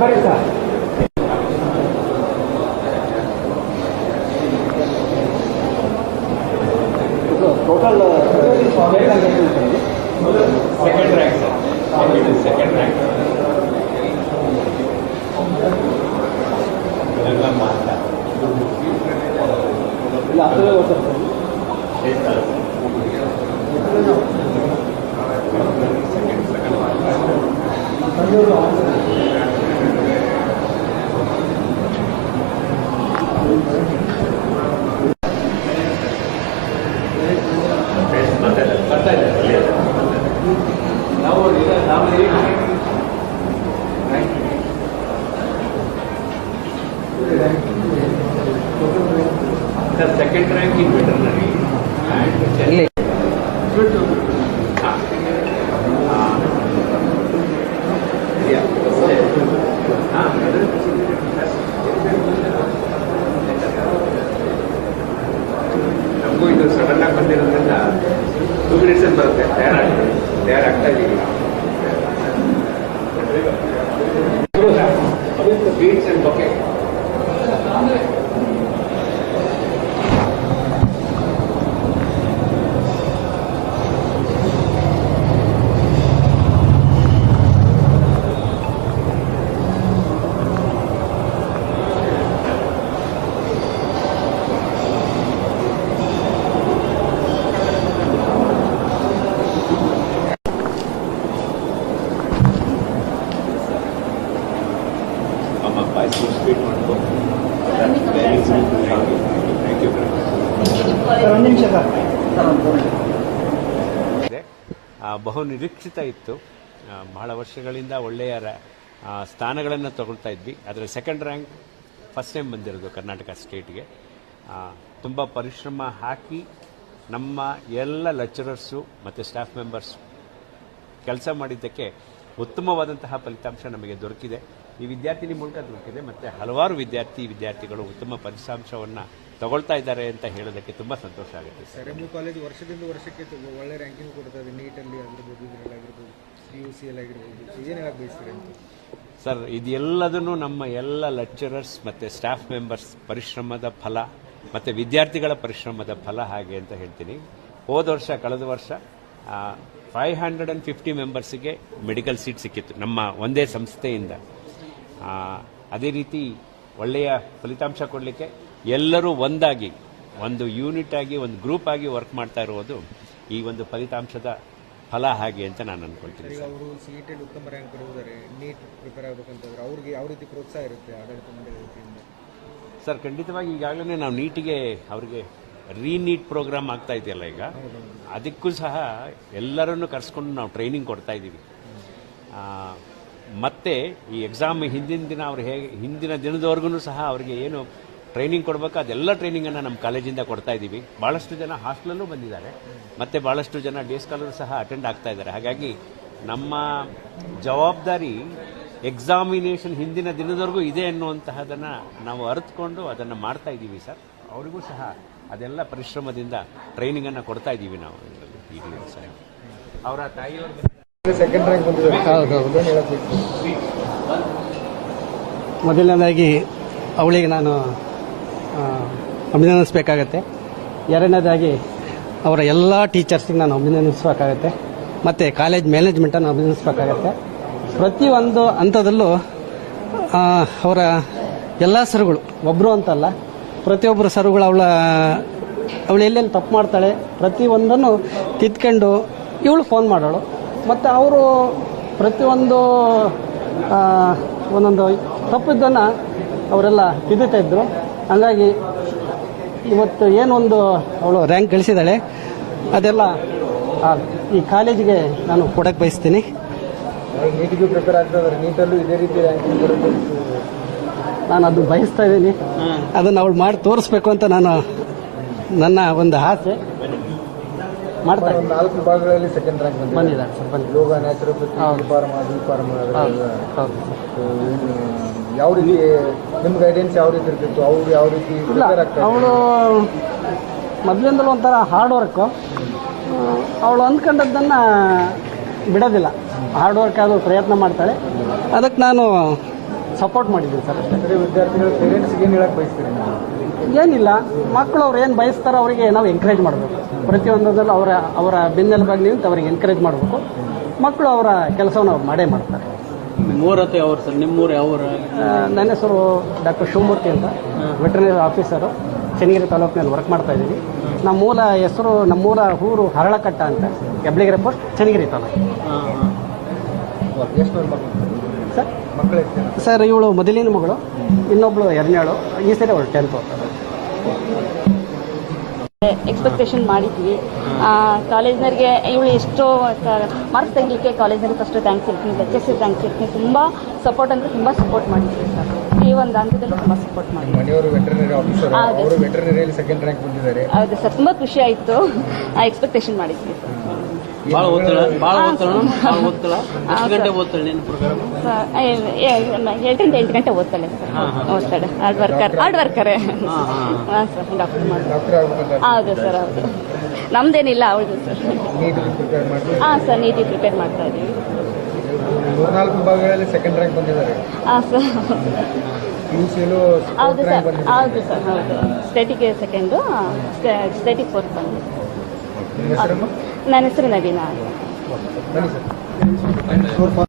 ಬರ್ರಿ sir. Total second rank sir. Second rank ಎಲ್ಲ ಮಾತ್ರ ಇಲ್ಲ ಅದರಲ್ಲೇ ಓದ್ತಾರೆ ಸರ್. ಬರ್ತಾ ಇದೆ ನಾವು ಸೆಕೆಂಡ್ ರ್ಯಾಂಕ್ ಇನ್ ವೆಟರ್ನರಿ ಇಲ್ಲಿ ನಮಗೂ ಇದು ಸಡನ್ ಆಗಿ ಬಂದಿರೋದ್ರಿಂದ 2 minutes ಬರುತ್ತೆ. ತಯಾರಾಗ್ತಾ ಇದ್ದೀವಿ. ಬೀಟ್ಸ್ ಅಂಡ್ ಬೊಕೆ ಸ್ವೀಟ್ ಮಾಡ್ಬೋದು. Thank you. ಒಂದು ನಿಮಿಷ ಸರ್. ಬಹು ನಿರೀಕ್ಷಿತ ಇತ್ತು. ಬಹಳ ವರ್ಷಗಳಿಂದ ಒಳ್ಳೆಯ ಸ್ಥಾನಗಳನ್ನು ತಗೊಳ್ತಾ ಇದ್ವಿ. ಅದರ ಸೆಕೆಂಡ್ ರ್ಯಾಂಕ್ ಫಸ್ಟ್ ಟೈಮ್ ಬಂದಿರೋದು ಕರ್ನಾಟಕ ಸ್ಟೇಟ್ಗೆ. ತುಂಬ ಪರಿಶ್ರಮ ಹಾಕಿ ನಮ್ಮ ಎಲ್ಲ ಲೆಕ್ಚರರ್ಸು ಮತ್ತು ಸ್ಟಾಫ್ ಮೆಂಬರ್ಸು ಕೆಲಸ ಮಾಡಿದ್ದಕ್ಕೆ ಉತ್ತಮವಾದಂತಹ ಫಲಿತಾಂಶ ನಮಗೆ ದೊರಕಿದೆ. ಈ ವಿದ್ಯಾರ್ಥಿನಿ ಮೂಲಕ ದೊರಕಿದೆ ಮತ್ತು ಹಲವಾರು ವಿದ್ಯಾರ್ಥಿಗಳು ಉತ್ತಮ ಫಲಿತಾಂಶವನ್ನು ತಗೊಳ್ತಾ ಇದ್ದಾರೆ ಅಂತ ಹೇಳೋದಕ್ಕೆ ತುಂಬ ಸಂತೋಷ ಆಗುತ್ತೆ. ಸರ್, ಎಮ್ ಯು ಕಾಲೇಜ್ ವರ್ಷದಿಂದ ವರ್ಷಕ್ಕೆ ಒಳ್ಳೆ ರ್ಯಾಂಕಿಂಗ್ ಕೊಡ್ತಾ ಇದೆ. ನೀಟಲ್ಲಿ ಆಗಿರ್ಬೋದು, ಇದರಲ್ಲಿ ಆಗಿರ್ಬೋದು, PUC ಆಗಿರ್ಬೋದು. ಏನು ಹೇಳಕ್ಕೆ ಬಯಸ್ತೀರಿ ಅಂತ? ಸರ್, ಇದೆಲ್ಲದನ್ನು ನಮ್ಮ ಎಲ್ಲ ಲೆಕ್ಚರರ್ಸ್ ಮತ್ತು ಸ್ಟಾಫ್ ಮೆಂಬರ್ಸ್ ಪರಿಶ್ರಮದ ಫಲ ಮತ್ತು ವಿದ್ಯಾರ್ಥಿಗಳ ಪರಿಶ್ರಮದ ಫಲ ಹಾಗೆ ಅಂತ ಹೇಳ್ತೀನಿ. ಕಳೆದ ವರ್ಷ 550 ಮೆಂಬರ್ಸಿಗೆ ಮೆಡಿಕಲ್ ಸೀಟ್ ಸಿಕ್ಕಿತ್ತು ನಮ್ಮ ಒಂದೇ ಸಂಸ್ಥೆಯಿಂದ. ಅದೇ ರೀತಿ ಒಳ್ಳೆಯ ಫಲಿತಾಂಶ ಕೊಡಲಿಕ್ಕೆ ಎಲ್ಲರೂ ಒಂದಾಗಿ, ಒಂದು ಯೂನಿಟ್ ಆಗಿ, ಒಂದು ಗ್ರೂಪ್ ಆಗಿ ವರ್ಕ್ ಮಾಡ್ತಾ ಇರೋದು ಈ ಒಂದು ಫಲಿತಾಂಶದ ಫಲ ಹಾಗೆ ಅಂತ ನಾನು ಅನ್ಕೊಳ್ತೀನಿ. ಅವರು CET ಉತ್ತಮ ರ್ಯಾಂಕ್ ಪಡೆದಿದ್ದಾರೆ, ನೀಟ್ ಪ್ರಿಪೇರ್ ಆಗಬೇಕಂತಂದ್ರೆ ಅವ್ರಿಗೆ ಯಾವ ರೀತಿ ಪ್ರೋತ್ಸಾಹ ಇರುತ್ತೆ ಆಡಳಿತ ಮಂಡಳಿ ವತಿಯಿಂದ? ಸರ್, ಖಂಡಿತವಾಗಿ ಈಗಾಗಲೇ ನಾವು ನೀಟಿಗೆ ಅವರಿಗೆ ರೀನೀಟ್ ಪ್ರೋಗ್ರಾಮ್ ಆಗ್ತಾ ಇದೆಯಲ್ಲ ಈಗ, ಅದಕ್ಕೂ ಸಹ ಎಲ್ಲರನ್ನು ಕರೆಸ್ಕೊಂಡು ನಾವು ಟ್ರೈನಿಂಗ್ ಕೊಡ್ತಾ ಇದ್ದೀವಿ. ಮತ್ತೆ ಈ ಎಕ್ಸಾಮ್ ಹಿಂದಿನ ದಿನ ಅವ್ರು ಹಿಂದಿನ ದಿನದವರೆಗೂ ಸಹ ಅವರಿಗೆ ಏನು ಟ್ರೈನಿಂಗ್ ಕೊಡಬೇಕು ಅದೆಲ್ಲ ಟ್ರೈನಿಂಗನ್ನು ನಮ್ಮ ಕಾಲೇಜಿಂದ ಕೊಡ್ತಾ ಇದ್ದೀವಿ. ಭಾಳಷ್ಟು ಜನ ಹಾಸ್ಟೆಲಲ್ಲೂ ಬಂದಿದ್ದಾರೆ, ಮತ್ತು ಭಾಳಷ್ಟು ಜನ ಡೇ ಸ್ಕಾಲರ್ ಸಹ ಅಟೆಂಡ್ ಆಗ್ತಾ ಇದ್ದಾರೆ. ಹಾಗಾಗಿ ನಮ್ಮ ಜವಾಬ್ದಾರಿ ಎಕ್ಸಾಮಿನೇಷನ್ ಹಿಂದಿನ ದಿನದವರೆಗೂ ಇದೆ ಅನ್ನುವಂತಹದನ್ನು ನಾವು ಅರಿತುಕೊಂಡು ಅದನ್ನು ಮಾಡ್ತಾ ಇದ್ದೀವಿ ಸರ್. ಅವರಿಗೂ ಸಹ ಅದೆಲ್ಲ ಪರಿಶ್ರಮದಿಂದ ಟ್ರೈನಿಂಗನ್ನು ಕೊಡ್ತಾ ಇದ್ದೀವಿ ನಾವು ಈಗಲೇ ಸರ್. ಅವರ ತಾಯಿಯವರು ಸೆಕೆಂಡ್ ರ್ಯಾಂಕ್ ಬಂದಿದ್ದಾರೆ. ಹೌದು. ಮೊದಲನೇದಾಗಿ ಅವಳಿಗೆ ನಾನು ಅಭಿನಂದಿಸಬೇಕಾಗತ್ತೆ. ಎರಡನೇದಾಗಿ ಅವರ ಎಲ್ಲ ಟೀಚರ್ಸಿಗೆ ನಾನು ಅಭಿನಂದಿಸಬೇಕಾಗತ್ತೆ. ಮತ್ತು ಕಾಲೇಜ್ ಮ್ಯಾನೇಜ್ಮೆಂಟನ್ನು ಅಭಿನಂದಿಸಬೇಕಾಗತ್ತೆ. ಪ್ರತಿಯೊಂದು ಹಂತದಲ್ಲೂ ಅವರ ಎಲ್ಲ ಸರುಗಳು, ಒಬ್ಬರು ಅಂತಲ್ಲ, ಪ್ರತಿಯೊಬ್ಬರು ಸರುಗಳು ಅವಳು ಎಲ್ಲೆಲ್ಲಿ ತಪ್ಪು ಮಾಡ್ತಾಳೆ ಪ್ರತಿಯೊಂದನ್ನು ತಿದ್ಕೊಂಡು ಇವಳು ಫೋನ್ ಮಾಡೋಳು. ಮತ್ತು ಅವರು ಪ್ರತಿಯೊಂದು ಒಂದೊಂದು ತಪ್ಪಿದ್ದನ್ನು ಅವರೆಲ್ಲ ತಿದ್ದುತ್ತಾ ಇದ್ದರು. ಹಂಗಾಗಿ ಇವತ್ತು ಏನೊಂದು ಅವಳು ರ್ಯಾಂಕ್ ಗಳಿಸಿದ್ದಾಳೆ ಅದೆಲ್ಲ ಈ ಕಾಲೇಜಿಗೆ ನಾನು ಕೊಡಕ್ಕೆ ಬಯಸ್ತೀನಿ. ನೀಟಿಗೂ ಪ್ರಿಪೇರ್ ಆಗ್ತಾ ಇದ್ದಾರೆ, ನೀಟಲ್ಲೂ ಇದೇ ರೀತಿ ರ್ಯಾಂಕಿಂಗ್ ಬರುತ್ತೆ. ನಾನು ಅದು ಬಯಸ್ತಾ ಇದ್ದೀನಿ. ಅದನ್ನು ಅವಳು ಮಾಡಿ ತೋರಿಸ್ಬೇಕು ಅಂತ ನನ್ನ ಒಂದು ಆಸೆ. ಮಾಡ್ತಾ 4 ವಿಭಾಗಗಳಲ್ಲಿ ಸೆಕೆಂಡ್ ರ್ಯಾಂಕ್ ಬಂದಿದ್ದಾರೆ ಸರ್. ಬಂದಿದೆ. ಯೋಗ, ನ್ಯಾಚುರೋಪತಿ, ಫಾರ್ಮ. ಯಾವ ರೀತಿ ನಿಮ್ಮ ಗೈಡೆನ್ಸ್ ಯಾವ ರೀತಿ ಇರ್ತಿತ್ತು? ಅವ್ರು ಯಾವ ರೀತಿ ಪ್ರಿಪೇರ್ ಆಗ್ತಾರೆ? ಅವಳು ಮೊದಲಿಂದಲೂ ಒಂಥರ ಹಾರ್ಡ್ ವರ್ಕು. ಅವಳು ಅಂದ್ಕೊಂಡದ್ದನ್ನು ಬಿಡೋದಿಲ್ಲ, ಹಾರ್ಡ್ ವರ್ಕ್ ಅದು ಪ್ರಯತ್ನ ಮಾಡ್ತಾಳೆ. ಅದಕ್ಕೆ ನಾನು ಸಪೋರ್ಟ್ ಮಾಡಿದ್ದೀನಿ ಸರ್ ಅಷ್ಟೇ. ಸರಿ, ವಿದ್ಯಾರ್ಥಿಗಳು ಪೇರೆಂಟ್ಸ್ಗೆ ಏನು ಹೇಳಕ್ಕೆ ಬಯಸ್ತೀರಿ ನೀವು? ಏನಿಲ್ಲ, ಮಕ್ಕಳು ಅವ್ರು ಏನು ಬಯಸ್ತಾರೋ ಅವರಿಗೆ ನಾವು ಎಂಕರೇಜ್ ಮಾಡಬೇಕು. ಪ್ರತಿಯೊಂದರಲ್ಲೂ ಅವರ ಬೆನ್ನೆಲುಬಾಗಿ ನಿಂತು ಅವರಿಗೆ ಎಂಕರೇಜ್ ಮಾಡಬೇಕು. ಮಕ್ಕಳು ಅವರ ಕೆಲಸವನ್ನು ಅವ್ರು ಮಾಡೇ ಮಾಡ್ತಾರೆ. ನಿಮ್ಮೂರತ್ತೆ ಯಾವ ಸರ್? ನಿಮ್ಮೂರು ಯಾವ? ನನ್ನ ಹೆಸರು ಡಾಕ್ಟರ್ ಶಿವಮೂರ್ತಿ ಅಂತ, ವೆಟರ್ನರಿ ಆಫೀಸರು, ಚನ್ನಗಿರಿ ತಾಲೂಕಿನಲ್ಲಿ ವರ್ಕ್ ಮಾಡ್ತಾ ಇದ್ದೀನಿ. ನಮ್ಮೂರ ಊರು ಹರಳಕಟ್ಟ ಅಂತ, ಹೆಬ್ಳಿಗೆರೆ ಪೋಸ್ಟ್, ಚನ್ನಗಿರಿ ತಾಲೂಕು. ಎಷ್ಟು ಮಕ್ಕಳು ಸರ್ ಮಕ್ಕಳು ಎಷ್ಟು ಜನ? ಸರ್ ಇವಳು ಮೊದಲಿನ ಮಗಳು, ಇನ್ನೊಬ್ಳು 2ನೇಳು, ಈ ಸರಿ ಅವಳು 10th ಓದ್ತಾಳೆ. ಎಕ್ಸ್ಪೆಕ್ಟೇಷನ್ ಮಾಡಿದ್ವಿ. ಕಾಲೇಜ್ನವ್ರಿಗೆ ಇವಳು ಎಷ್ಟೋ ಮಾರ್ಕ್ಸ್ ತೆಗಿಲಿಕ್ಕೆ ಕಾಲೇಜ್ನವ್ರಿಗೆ ಫಸ್ಟ್ ಥ್ಯಾಂಕ್ಸ್ ಹೇಳ್ತೀನಿ, ಲೆಕ್ಚರ್ಸ್ಗೆ ಥ್ಯಾಂಕ್ಸ್ ಹೇಳ್ತೀನಿ. ತುಂಬ ಸಪೋರ್ಟ್ ಅಂದರೆ ತುಂಬ ಸಪೋರ್ಟ್ ಮಾಡಿದ್ವಿ ಸರ್. ಈ ಒಂದು ಹಂತದಲ್ಲಿ ತುಂಬ ಸಪೋರ್ಟ್ ಮಾಡಿದ್ವಿ. ಮನೆಯವರು ವೆಟರ್ನರಿ ಆಫೀಸರ್, ಹೌದು. ಅವರು ವೆಟರ್ನರಿಯಲ್ಲಿ ಸೆಕೆಂಡ್ ರ್ಯಾಂಕ್ ಬಂದಿದ್ದಾರೆ. ಹೌದು ಸರ್, ತುಂಬ ಖುಷಿ ಆಯಿತು. ಎಕ್ಸ್ಪೆಕ್ಟೇಷನ್ ಮಾಡಿದ್ವಿ ಸರ್. ಭಾಳ ಓದ್ತಾಳ? ಎಷ್ಟು ಗಂಟೆ ಓದ್ತಾಳೆ ನಿನ್ನ ಪ್ರಕಾರ? 7ರಿಂದ 8 ಗಂಟೆ ಓದ್ತಾಳೆ ಸರ್. ಓದ್ತಾಳೆ, ಹಾರ್ಡ್ ವರ್ಕರೇ. ಹಾಂ ಸರ್, ಡಾಕ್ಟರ್ ಮಾಡಿ. ಡಾಕ್ಟರ್ ಆಗ್ಬೇಕಂತ ಹೌದು ಸರ್, ಹೌದು. ನಮ್ದೇನಿಲ್ಲ, ಹೌದು ಸರ್. ನೀಟಿಗೆ ಪ್ರಿಪೇರ್ ಮಾಡಿ ಹಾಂ ಸರ್, ನೀತಿ ಪ್ರಿಪೇರ್ ಮಾಡ್ತಾ ಇದ್ದೀವಿ. 3-4 ವಿಭಾಗಗಳಲ್ಲಿ ಸೆಕೆಂಡ್ ರ್ಯಾಂಕ್ ಬಂದಿದ್ದಾರೆ. ಹಾಂ ಸರ್, PUCಯಲ್ಲೂ ಹೌದು ರ್ಯಾಂಕ್ ಸರ್, ಬಂದಿದ್ದಾರೆ. ಹೌದು ಸರ್, ಹೌದು. ಸ್ಟೇಟಿಗೆ ಸೆಕೆಂಡು, ಸ್ಟೇಟಿಗೆ 4th ಬಂದು. ನಿಮ್ಮ ಹೆಸರಮ್ಮ? ನನ್ನ ಹೆಸರು ನವೀನಾ. ಬನ್ನಿ ಸರ್.